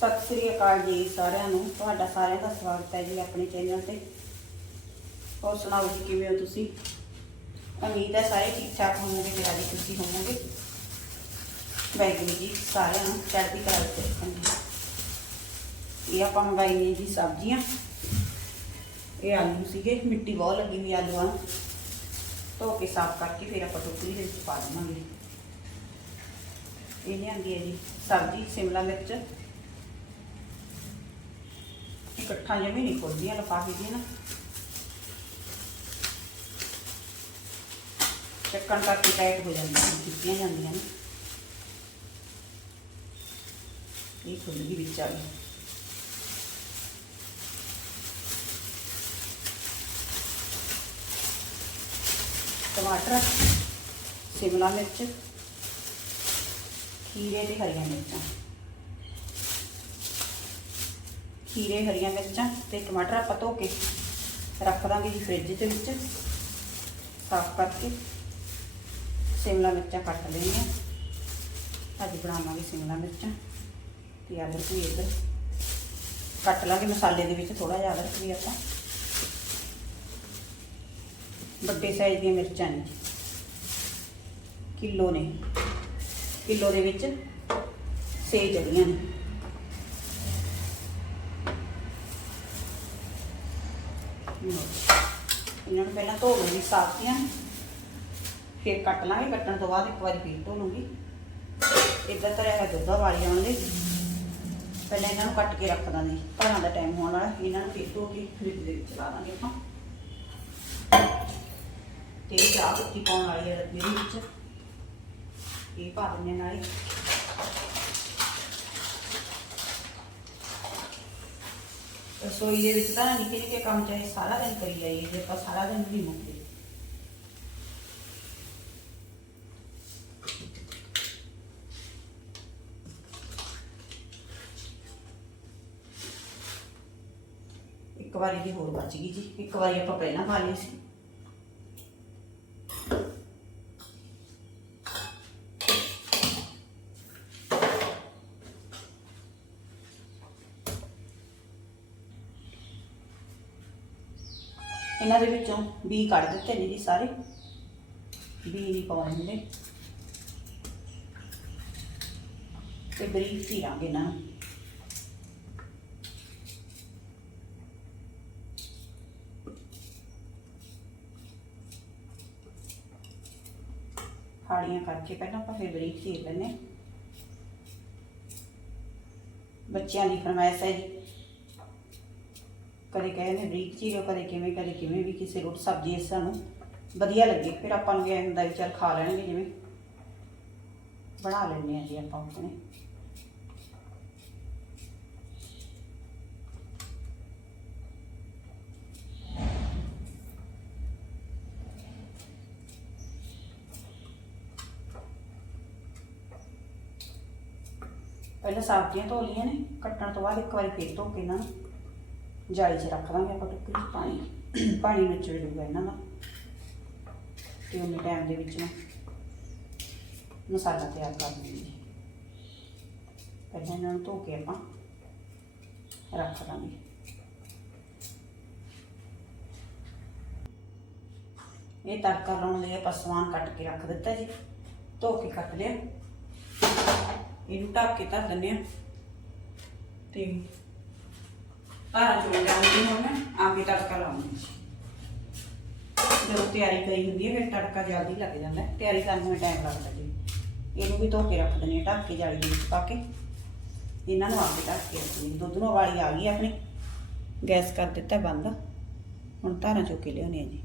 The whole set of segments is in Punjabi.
ਸਤਿ ਸ੍ਰੀ ਅਕਾਲ ਜੀ ਸਾਰਿਆਂ ਨੂੰ। ਤੁਹਾਡਾ ਸਾਰਿਆਂ ਦਾ ਸਵਾਗਤ ਹੈ ਜੀ ਆਪਣੇ ਚੈਨਲ ਤੇ। ਹੋਰ ਸੁਣਾਓ ਜੀ, ਕਿਵੇਂ ਹੋ ਤੁਸੀਂ? ਉਮੀਦ ਹੈ ਸਾਰੇ ਠੀਕ ਠਾਕ ਹੋਵੋਗੇ ਤੇ ਰਾਜੀ ਤੁਸੀਂ ਹੋਵੋਗੇ। ਵਾਹਿਗੁਰੂ ਜੀ, ਸਾਰਿਆਂ ਨੂੰ ਚੜ੍ਹਦੀ ਕਲਾ ਵਿੱਚ ਰੱਖਣ ਇਹ ਆਪਾਂ ਮੰਗਾਈ ਨੇ ਜੀ ਸਬਜ਼ੀਆਂ। ਇਹ ਆਲੂ ਸੀਗੇ, ਮਿੱਟੀ ਬਹੁਤ ਲੱਗੀ ਹੋਈ ਆਲੂਆਂ ਨੂੰ ਧੋ ਕੇ ਸਾਫ਼ ਕਰਕੇ ਫਿਰ ਆਪਾਂ ਟੋਕਰੀ ਦੇ ਵਿੱਚ ਪਾ ਦੇਵਾਂਗੇ। ਇਹ ਲਿਆਂਦੀ ਹੈ ਜੀ ਸਬਜ਼ੀ, ਸ਼ਿਮਲਾ ਮਿਰਚ। ਇਕੱਠਾ ਜਿਵੇਂ ਨਹੀਂ ਖੁੱਲਦੀਆਂ ਲਫਾਫੇ ਦੀਆਂ ਨਾ ਚੱਕਣ ਕਰਕੇ ਟਾਈਟ ਹੋ ਜਾਂਦੀਆਂ ਨੇ, ਖਿੱਚੀਆਂ ਜਾਂਦੀਆਂ ਨੇ। ਇਹ ਖੁੱਲ ਗਈ ਵਿੱਚ ਆ ਗਈ ਟਮਾਟਰ, ਸ਼ਿਮਲਾ ਮਿਰਚ, ਖੀਰੇ ਤੇ ਹਰੀਆਂ ਮਿਰਚਾਂ। ਖੀਰੇ ਹਰੀਆਂ ਮਿਰਚਾਂ ਤੇ ਟਮਾਟਰ ਆਪਾਂ ਧੋ ਕੇ ਰੱਖ ਦਾਂਗੇ ਜੀ ਫ੍ਰਿਜ ਦੇ ਵਿੱਚ। ਸਾਫ਼ ਕਰਕੇ ਸ਼ਿਮਲਾ ਮਿਰਚਾਂ ਕੱਟ ਲਈਆਂ। ਅੱਜ ਬਣਾਵਾਂਗੇ ਸ਼ਿਮਲਾ ਮਿਰਚਾਂ ਤੇ ਅਦਰਕ ਵੀ ਇੱਧਰ ਕੱਟ ਲਾਂਗੇ। ਮਸਾਲੇ ਦੇ ਵਿੱਚ ਥੋੜਾ ਜਿਹਾ ਅਦਰਕ ਵੀ ਆਪਾਂ। ਵੱਡੇ ਸਾਈਜ਼ ਦੀਆਂ ਮਿਰਚਾਂ ਨੇ ਜੀ। ਕਿਲੋ ਨੇ। ਕਿਲੋ ਦੇ ਵਿੱਚ 6 ਜੜੀਆਂ ਨੇ ਲਓ। ਇਹਨਾਂ ਨੂੰ ਪਹਿਲਾਂ ਧੋ ਲੂੰਗੀ ਸਾਫੀਆਂ ਫਿਰ ਕੱਟ ਲਾਂਗੇ, ਕੱਟਣ ਤੋਂ ਬਾਅਦ ਇੱਕ ਵਾਰੀ ਫਿਰ ਧੋ ਲੂੰਗੀ। ਇੱਧਰ ਤਾਂ ਹੈ ਦੁੱਧਾ ਵਾਲੀ ਆਉਣਗੇ ਪਹਿਲਾਂ ਇਹਨਾਂ ਨੂੰ ਕੱਟ ਕੇ ਰੱਖ ਦਾਂਗੇ। ਘਰਾਂ ਦਾ ਟਾਈਮ ਹੋਣ ਵਾਲਾ, ਇਹਨਾਂ ਨੂੰ ਫਿਰ ਧੋ ਕੇ ਫ੍ਰਿਜ ਦੇ ਵਿੱਚ ਲਾ ਦਾਂਗੇ ਆਪਾਂ। ਤੇ ਚਾਹ ਪੱਤੀ ਪਾਉਣ ਵਾਲੀ ਹੈ ਰੱਬੀ ਵਿੱਚ। ਇਹ ਪਾ ਦਿੰਦੇ ਹਾਂ ਨਾਲੇ। ਰਸੋਈ ਦੇ ਵਿੱਚ ਤਾਂ ਨਿੱਕੇ ਨਿੱਕੇ ਕੰਮ ਚਾਹੇ ਸਾਰਾ ਦਿਨ ਕਰੀ ਜਾਈਏ ਜੇ ਆਪਾਂ ਸਾਰਾ ਦਿਨ ਵੀ ਮੁੱਕਦੇ ਇੱਕ ਵਾਰੀ ਦੀ ਹੋਰ ਬਚ ਗਈ ਜੀ ਇੱਕ ਵਾਰੀ ਆਪਾਂ ਪਹਿਲਾਂ ਪਾ ਇਹਨਾਂ ਦੇ ਵਿੱਚੋਂ ਬੀ ਕੱਢ ਦਿੱਤੇ ਨੇ ਜੀ ਸਾਰੇ। ਬੀ ਨਹੀਂ ਪਾਉਣੇ ਹੁੰਦੇ ਤੇ ਬਰੀਕ ਚੀਰਾਂਗੇ ਇਹਨਾਂ ਫਾੜੀਆਂ ਕਰਕੇ ਪਹਿਲਾਂ ਆਪਾਂ ਫਿਰ ਬਰੀਕ ਚੀਰ ਲੈਂਦੇ ਹਾਂ। ਬੱਚਿਆਂ ਦੀ ਫਰਮਾਇਸ਼ ਹੈ ਜੀ। ਕਦੇ ਕਹਿੰਦੇ ਬਰੀਕ ਚੀਰੋ ਕਦੇ ਕਿਵੇਂ ਕਦੇ ਕਿਵੇਂ ਵੀ ਕਿਸੇ ਰੋਟੀ ਸਬਜ਼ੀ ਇਸ ਸਾਨੂੰ ਵਧੀਆ ਲੱਗੇ, ਫਿਰ ਆਪਾਂ ਨੂੰ ਇਹ ਹੁੰਦਾ ਵੀ ਚੱਲ ਖਾ ਲੈਣਗੇ ਜਿਵੇਂ। ਬਣਾ ਲੈਂਦੇ ਆ ਜੀ ਆਪਾਂ ਆਪਣੇ ਪਹਿਲਾਂ ਸਬਜ਼ੀਆਂ ਧੋ ਲਈਆਂ ਨੇ, ਕੱਟਣ ਤੋਂ ਬਾਅਦ ਇੱਕ ਵਾਰੀ ਫਿਰ ਧੋ ਕੇ ਇਹਨਾਂ ਨੂੰ ਜਾਲੀ 'ਚ ਰੱਖ ਦਾਂਗੇ ਆਪਾਂ ਟੁੱਕੀ 'ਚ ਪਾਣੀ। ਪਾਣੀ ਵਿੱਚ ਜੂਗਾ ਇਹਨਾਂ ਦਾ। ਤੇ ਉਹਨੇ ਟਾਈਮ ਦੇ ਵਿੱਚ ਨਾ ਮਸਾਲਾ ਤਿਆਰ ਕਰ ਲਵਾਂਗੇ ਪਹਿਲਾਂ ਇਹਨਾਂ ਨੂੰ ਧੋ ਕੇ ਆਪਾਂ ਰੱਖ ਦਾਂਗੇ। ਇਹ ਤੜਕਾ ਲਾਉਣ ਲਈ ਆਪਾਂ ਸਮਾਨ ਕੱਟ ਕੇ ਰੱਖ ਦਿੱਤਾ ਜੀ। ਧੋ ਕੇ ਕੱਟ ਲਿਆ। ਇਹਨੂੰ ਢੱਕ ਕੇ ਧਰ ਦਿੰਦੇ ਆ ਤੇ ਧਾਰਾਂ ਚੋਂ ਜਾਉਂਦੀ ਹੁਣ ਆ ਕੇ ਤੜਕਾ ਲਾਉਂਗੀ ਜਦੋਂ ਤਿਆਰੀ ਕਰੀ ਹੁੰਦੀ ਹੈ, ਫਿਰ ਤੜਕਾ ਜਲਦੀ ਲੱਗ ਜਾਂਦਾ ਹੈ। ਤਿਆਰੀ ਕਰਨ ਨੂੰ ਟਾਈਮ ਲੱਗਦਾ ਜੀ। ਇਹਨੂੰ ਵੀ ਧੋ ਕੇ ਰੱਖ ਦਿੰਦੇ ਆ ਢੱਕ ਕੇ ਜਾਲੀ ਦੇ ਵਿੱਚ ਪਾ ਕੇ। ਇਹਨਾਂ ਨੂੰ ਆ ਕੇ ਢੱਕ ਕੇ ਰੱਖਣੀ ਦੁੱਧ ਨੂੰ ਵਾਲੀ ਆ ਗਈ ਆਪਣੀ। ਗੈਸ ਕਰ ਦਿੱਤਾ ਬੰਦ। ਹੁਣ ਧਾਰਾਂ ਚੁੱਕ ਕੇ ਲਿਆਉਣੀ ਆ ਜੀ।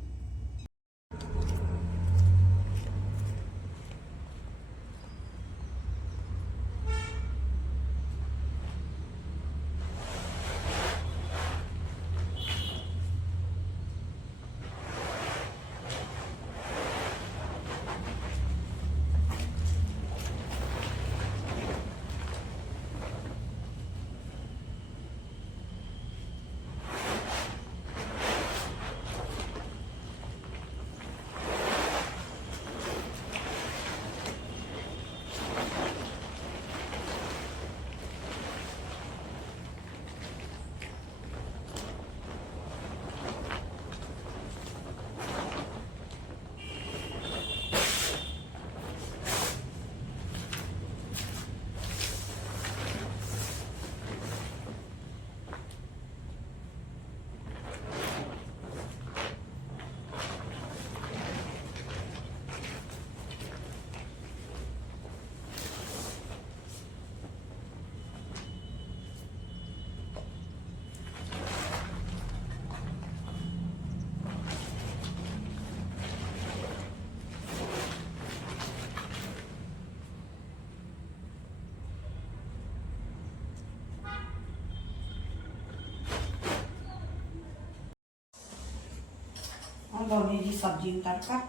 ਲਗਾਉਣੀ ਜੀ ਸਬਜ਼ੀ ਨੂੰ ਤੜਕਾ।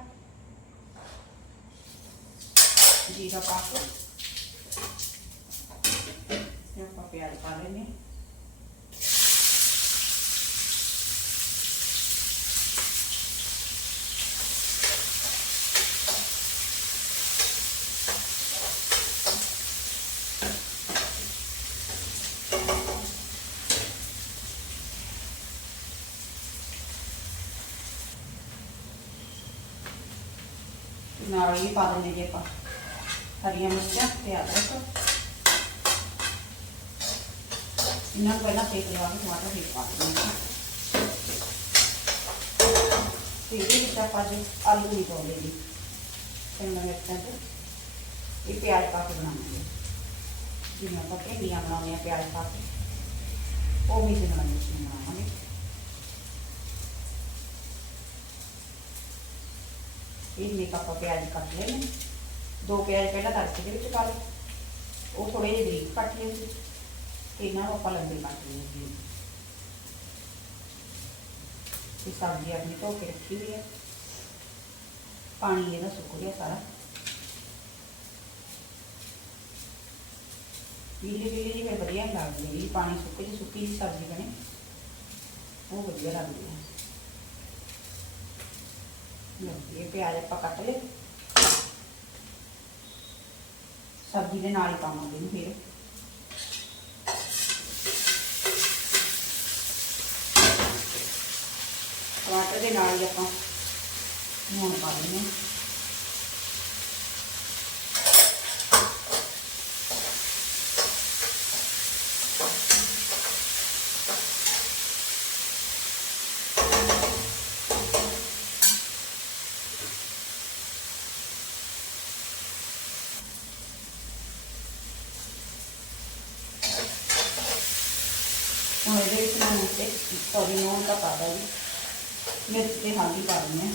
ਜੀਰਾ ਪਾ ਕੇ। ਇਹ ਆਪਾਂ ਪਿਆਜ਼ ਪਾ ਲੈਣੇ ਨਾਲ ਹੀ ਪਾ ਦਿੰਦੇ ਜੇ ਆਪਾਂ ਹਰੀਆਂ ਮਿਰਚਾਂ ਤੇ ਅਦਰਕ ਇਹਨਾਂ ਨੂੰ ਪਹਿਲਾਂ ਸੇਕ ਲਵਾ ਕੇ ਟਮਾਟਰ ਫੇਰ ਪਾ ਦਿੰਦੇ ਹਾਂ ਤੇ ਇਹਦੇ ਵਿੱਚ ਆਪਾਂ ਜੀ ਆਲੂ ਨਹੀਂ ਪਾਉਂਦੇ ਜੀ ਸ਼ਿਮਲਾ ਮਿਰਚਾਂ ਤੇ ਇਹ ਪਿਆਜ਼ ਪਾ ਕੇ ਬਣਾਵਾਂਗੇ ਜਿਵੇਂ ਆਪਾਂ ਭਿੰਡੀਆਂ ਬਣਾਉਂਦੇ ਆ ਪਿਆਜ਼ ਪਾ ਕੇ ਉਹ ਵੀ ਆਪਾਂ ਪਿਆਜ਼ ਕੱਟ ਲਏ ਨੇ। ਦੋ ਪਿਆਜ਼ ਪਹਿਲਾਂ ਤੜਕੇ ਦੇ ਵਿੱਚ ਪਾ ਲਏ। ਉਹ ਥੋੜੇ ਜਿਹੇ ਬਰੀਕ ਕੱਟ ਲਏ ਸੀ। ਤੇ ਇਹਨਾਂ ਨੂੰ ਆਪਾਂ ਲੰਬੇ ਕੱਟ ਲਏ ਸੀ। ਇਹ ਸਬਜ਼ੀ ਆਪਣੀ ਧੋ ਕੇ ਰੱਖੀ ਹੋਈ ਹੈ ਪਾਣੀ ਇਹਦਾ ਸੁੱਕ ਗਿਆ ਸਾਰਾ। ਪੀਲੀ ਪੀਲੀ ਜਿਹੀ ਫਿਰ ਵਧੀਆ ਲੱਗਦੀ ਜੀ ਪਾਣੀ ਸੁੱਕ ਜੀ ਸੁੱਕੀ ਸਬਜ਼ੀ ਬਣੇ, ਉਹ ਵਧੀਆ ਲੱਗਦੀ ਹੈ ਲਓ, ਇਹ ਪਿਆਜ਼ ਆਪਾਂ ਕੱਟ ਲਏ। ਸਬਜ਼ੀ ਦੇ ਨਾਲ ਹੀ ਪਾਵਾਂਗੇ ਇਹਨੂੰ ਫਿਰ। ਟਮਾਟਰ ਦੇ ਨਾਲ ਹੀ ਆਪਾਂ ਨੂਣ ਪਾ ਲੈਂਦੇ ਹਾਂ ਹੁਣ ਇਹਦੇ ਵਿੱਚ ਮੈਂ ਤੇ ਸੌਰੀ ਨੂਣ ਦਾ ਪਾ ਦਾਂ ਜੀ ਮਿਰਚ ਤੇ ਹਲਦੀ ਪਾ ਦਿੰਦੇ ਹਾਂ।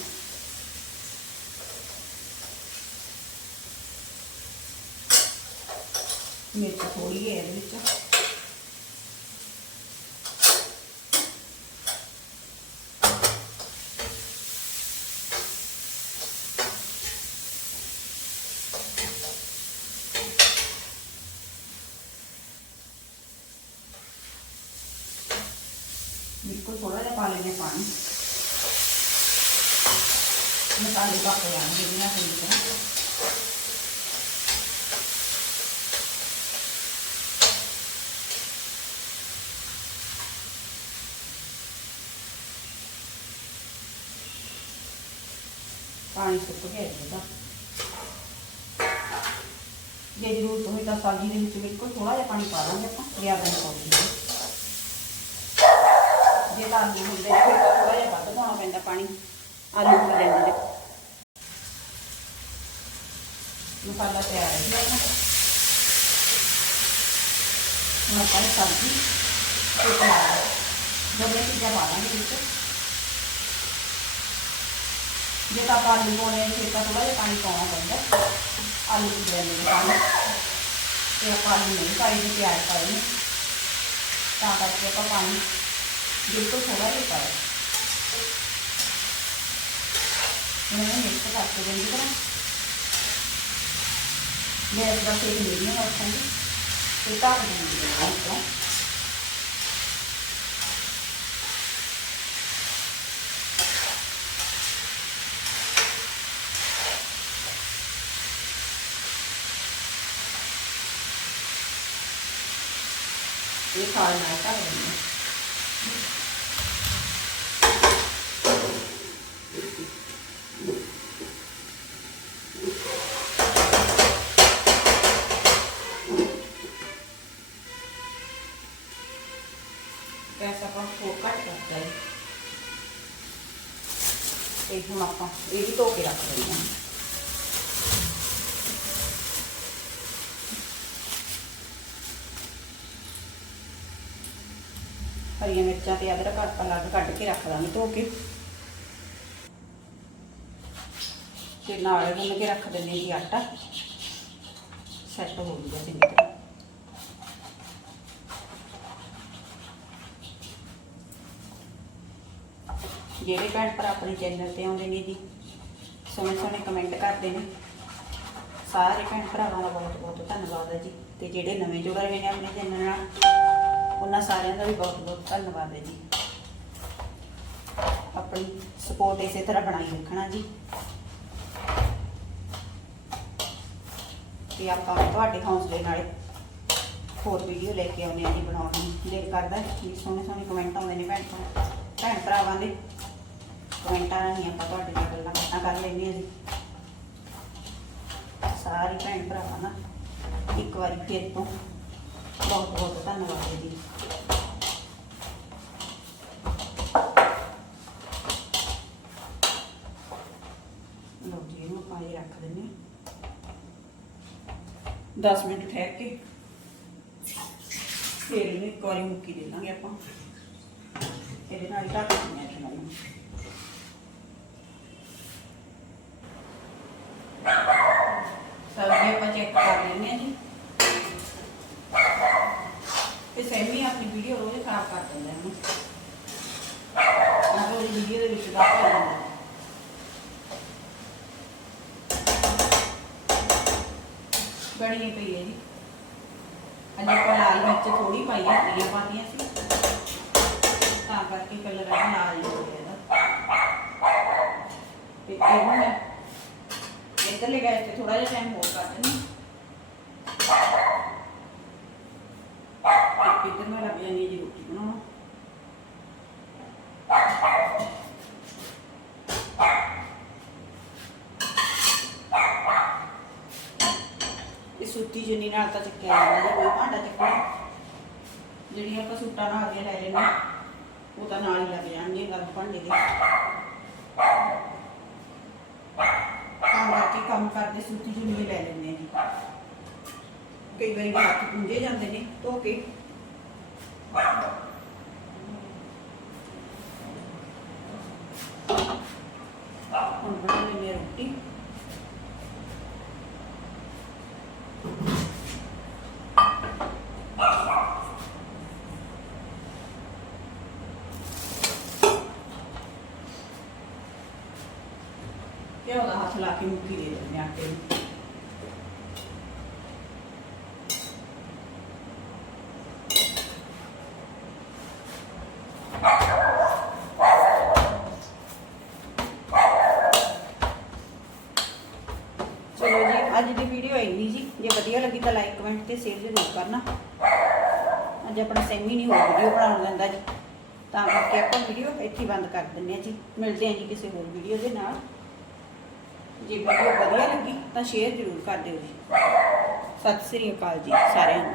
ਮਿਰਚ ਥੋੜੀ ਹੈ ਇਹਦੇ ਵਿੱਚ। ਬਿਲਕੁਲ ਥੋੜਾ ਜਿਹਾ ਪਾ ਲੈਣੇ ਪਾਣੀ ਮਸਾਲੇ ਪੱਕ ਜਾਣਗੇ ਬਿਨਾਂ ਚੰਗੀ ਤਰ੍ਹਾਂ ਪਾਣੀ ਸੁੱਕ ਗਿਆ ਇਹਦਾ ਜੇ ਜ਼ਰੂਰਤ ਹੋਈ ਤਾਂ ਸਬਜ਼ੀ ਦੇ ਵਿੱਚ ਬਿਲਕੁਲ ਥੋੜਾ ਜਿਹਾ ਪਾਣੀ ਪਾ ਦਾਂਗੇ ਆਪਾਂ ਜ਼ਿਆਦਾ ਨਹੀਂ ਪਾਉਂਦੇ ਜੇ ਤਾਂ ਆਲੂ ਹੁੰਦੇ ਨੇ, ਫਿਰ ਤਾਂ ਥੋੜਾ ਜਿਹਾ ਵੱਧ ਪਾਉਣਾ ਪੈਂਦਾ ਪਾਣੀ, ਆਲੂ ਹੋ ਜਾਂਦੇ ਨੇ। ਮਸਾਲਾ ਤਿਆਰ ਹੈ। ਜੀ ਆਪਣਾ ਹੁਣ ਆਪਾਂ ਇਹ ਸਬਜ਼ੀ ਤੇ ਟਮਾਟਰ ਦੋਨੇ ਚੀਜ਼ਾਂ ਪਾ ਦਾਂਗੇ ਵਿੱਚ। ਜੇ ਤਾਂ ਆਪਾਂ ਆਲੂ ਪਾਉਣੇ ਨੇ, ਫਿਰ ਤਾਂ ਥੋੜਾ ਜਿਹਾ ਪਾਣੀ ਪਾਉਣਾ ਪੈਂਦਾ। ਆਲੂ ਦੀ ਜਾਂਦੇ ਨੇ ਪਾਣੀ। ਤੇ ਆਪਾਂ ਆਲੂ ਨਹੀਂ ਪਾਏ ਜੀ ਪਿਆਜ਼ ਪਾਏ ਨੇ ਤਾਂ ਕਰਕੇ ਆਪਾਂ ਪਾਣੀ ਬਿਲਕੁਲ ਥੋੜਾ ਜਿਹਾ ਪਾਇਆ ਹੁਣ ਇਹ ਮਿਕਸ ਕਰਕੇ ਚੰਗੀ ਤਰ੍ਹਾਂ ਗੈਸ ਦਾ ਸੇਕ ਮੀਡੀਅਮ ਰੱਖਾਂਗੇ ਤੇ ਢੱਕ ਦਿੰਦੇ ਹਾਂ ਇਸ ਤਰ੍ਹਾਂ ਇਹ ਖਾਣ ਤੇ ਹੁਣ ਆਪਾਂ ਇਹ ਵੀ ਧੋ ਕੇ ਰੱਖ ਦਿੰਦੇ ਹਾਂ ਹਰੀਆਂ ਮਿਰਚਾਂ ਤੇ ਅਦਰਕ ਆਪਾਂ ਅਲੱਗ ਕੱਢ ਕੇ ਰੱਖ ਦਾਂਗੇ ਧੋ ਕੇ ਤੇ ਨਾਲ ਗੁੰਨ ਕੇ ਰੱਖ ਦਿੰਦੇ ਜੀ ਆਟਾ ਸੈੱਟ ਹੋ ਗਿਆ ਚੰਗੀ ਤਰ੍ਹਾਂ ਜਿਹੜੇ ਭੈਣ ਭਰਾ ਆਪਣੇ ਚੈਨਲ ਤੇ ਆਉਂਦੇ ਨੇ ਜੀ, ਸੋਹਣੇ ਸੋਹਣੇ ਕਮੈਂਟ ਕਰਦੇ ਨੇ, ਸਾਰੇ ਭੈਣ ਭਰਾਵਾਂ ਦਾ ਬਹੁਤ ਬਹੁਤ ਧੰਨਵਾਦ ਹੈ ਜੀ। ਤੇ ਜਿਹੜੇ ਨਵੇਂ ਜੁੜ ਰਹੇ ਨੇ ਆਪਣੇ ਚੈਨਲ ਨਾਲ, ਉਹਨਾਂ ਸਾਰਿਆਂ ਦਾ ਵੀ ਬਹੁਤ ਬਹੁਤ ਧੰਨਵਾਦ ਹੈ ਜੀ। ਆਪਣੀ ਸਪੋਰਟ ਇਸੇ ਤਰ੍ਹਾਂ ਬਣਾਈ ਰੱਖਣਾ ਜੀ। ਤੇ ਆਪਾਂ ਤੁਹਾਡੇ ਹੌਸਲੇ ਨਾਲ ਹੋਰ ਵੀਡੀਓ ਲੈ ਕੇ ਆਉਂਦੇ ਆ ਜੀ ਬਣਾਉਣ ਨੂੰ ਦਿਲ ਕਰਦਾ ਹੈ ਸੋਹਣੇ ਸੋਹਣੇ ਕਮੈਂਟ ਆਉਂਦੇ ਨੇ ਭੈਣ ਭਰਾ ਭੈਣ ਭਰਾਵਾਂ ਦੇ। ਕਮੈਂਟਾਂ ਰਾਹੀਂ ਆਪਾਂ ਤੁਹਾਡੇ ਨਾਲ ਗੱਲਾਂ ਬਾਤਾਂ ਕਰ ਲੈਂਦੇ ਆ ਜੀ। ਸਾਰੇ ਭੈਣ ਭਰਾਵਾਂ ਦਾ ਇੱਕ ਵਾਰੀ ਫਿਰ ਤੋਂ ਬਹੁਤ ਬਹੁਤ ਧੰਨਵਾਦ ਹੈ ਜੀ। ਲਓ ਜੀ, ਇਹਨੂੰ ਆਪਾਂ ਇਹ ਰੱਖ ਦਿੰਦੇ ਹਾਂ। 10 ਮਿੰਟ ਠਹਿਰ ਕੇ ਫਿਰ ਇਹਨੂੰ ਇੱਕ ਵਾਰੀ ਮੁੱਕੀ ਦੇ ਦਾਂਗੇ ਆਪਾਂ। ਇਹਦੇ ਨਾਲ ਹੀ ਢੱਕ ਦਿੰਦੇ ਹਾਂ ਇਹਨਾਂ ਨੂੰ ਸਬਜ਼ੀ ਆਪਾਂ ਚੈੱਕ ਕਰ ਲੈਂਦੇ ਹਾਂ ਜੀ। ਤੇ ਸੈਮੀ ਆਪਣੀ ਵੀਡੀਓ ਰੋਜ਼ ਖਰਾਬ ਕਰ ਦਿੰਦਾ ਇਹਨੂੰ ਨਾ ਉਹ ਵੀਡੀਓ ਦੇ ਵਿੱਚ ਦਾ ਕਰ ਦਿੰਦਾ ਬੜੀ ਪਈ ਹੈ ਜੀ। ਅਜੇ ਆਪਾਂ ਲਾਲ ਮਿਰਚ ਥੋੜੀ ਪਾਈ ਹੈ, ਤੀਆਂ ਪਾਤੀਆਂ ਸੀ। ਤਾਂ ਕਰਕੇ ਕਲਰ ਆ ਲਾਲ ਹੋ ਗਿਆ ਇਹਦਾ। ਤੇ ਇਹਨੂੰ ਮੈਂ ਇੱਧਰਲੇ ਗੈਸ ਤੇ ਥੋੜਾ ਜਿਹਾ ਟਾਈਮ ਹੋਰ ਕਰ ਦਿੰਦੀ ਤੇ ਮੈਂ ਲੱਗ ਜਾਣੀ ਜੀ ਰੋਟੀ ਬਣਾਉਣ? ਇਹ ਸੁੱਤੀ ਜੁੰਨੀ ਨਾਲ ਤਾਂ ਚੱਕਿਆ ਜਾਂਦਾ ਜੇ, ਕੋਈ ਭਾਂਡਾ ਚੱਕਣਾ ਜਿਹੜੀਆਂ ਆਪਾਂ ਸੁੱਟਾਂ ਨਾਲ ਦੀਆਂ ਲੈ ਲੈਣੇ ਉਹ ਤਾਂ ਨਾਲ ਹੀ ਲੱਗ ਜਾਣਗੇ ਗੱਲ ਭਾਂਡੇ ਦੇ। ਤਾਂ ਕਰਕੇ ਕੰਮ ਕਰਦੇ ਸੁੱਤੀ ਜੁੰਨੀ ਲੈ ਲੈਂਦੇ ਜੀ। ਕਈ ਵਾਰੀ ਹੱਥ ਪੁੰਝੇ ਜਾਂਦੇ ਨੇ, ਧੋ ਕੇ। ਹੁਣ ਬਣਾ ਲੈਂਦੇ ਰੋਟੀ। ਤੇ ਉਹਦਾ ਹੱਥ ਲਾ ਕੇ ਮੁੱਕੀ ਦੇ ਦਿੰਦੇ ਆ ਆਟੇ ਨੂੰ ਚਲੋ ਜੀ ਅੱਜ ਦੀ ਵੀਡੀਓ ਇੰਨੀ ਜੀ। ਜੇ ਵਧੀਆ ਲੱਗੀ ਤਾਂ ਲਾਈਕ ਕਮੈਂਟ ਤੇ ਸ਼ੇਅਰ ਜ਼ਰੂਰ ਕਰਨਾ। ਅੱਜ ਆਪਣਾ ਸੈਮੀ ਨਹੀਂ ਹੋਰ ਵੀਡੀਓ ਬਣਾਉਣ ਲੈਂਦਾ ਜੀ। ਤਾਂ ਕਰਕੇ ਆਪਾਂ ਵੀਡੀਓ ਇੱਥੇ ਬੰਦ ਕਰ ਦਿੰਦੇ ਹਾਂ ਜੀ। ਮਿਲਦੇ ਹਾਂ ਜੀ ਕਿਸੇ ਹੋਰ ਵੀਡੀਓ ਦੇ ਨਾਲ। ਜੇ ਵੀਡੀਓ ਵਧੀਆ ਲੱਗੀ ਤਾਂ ਸ਼ੇਅਰ ਜ਼ਰੂਰ ਕਰ ਦਿਓ ਜੀ। ਸਤਿ ਸ੍ਰੀ ਅਕਾਲ ਜੀ ਸਾਰਿਆਂ ਨੂੰ।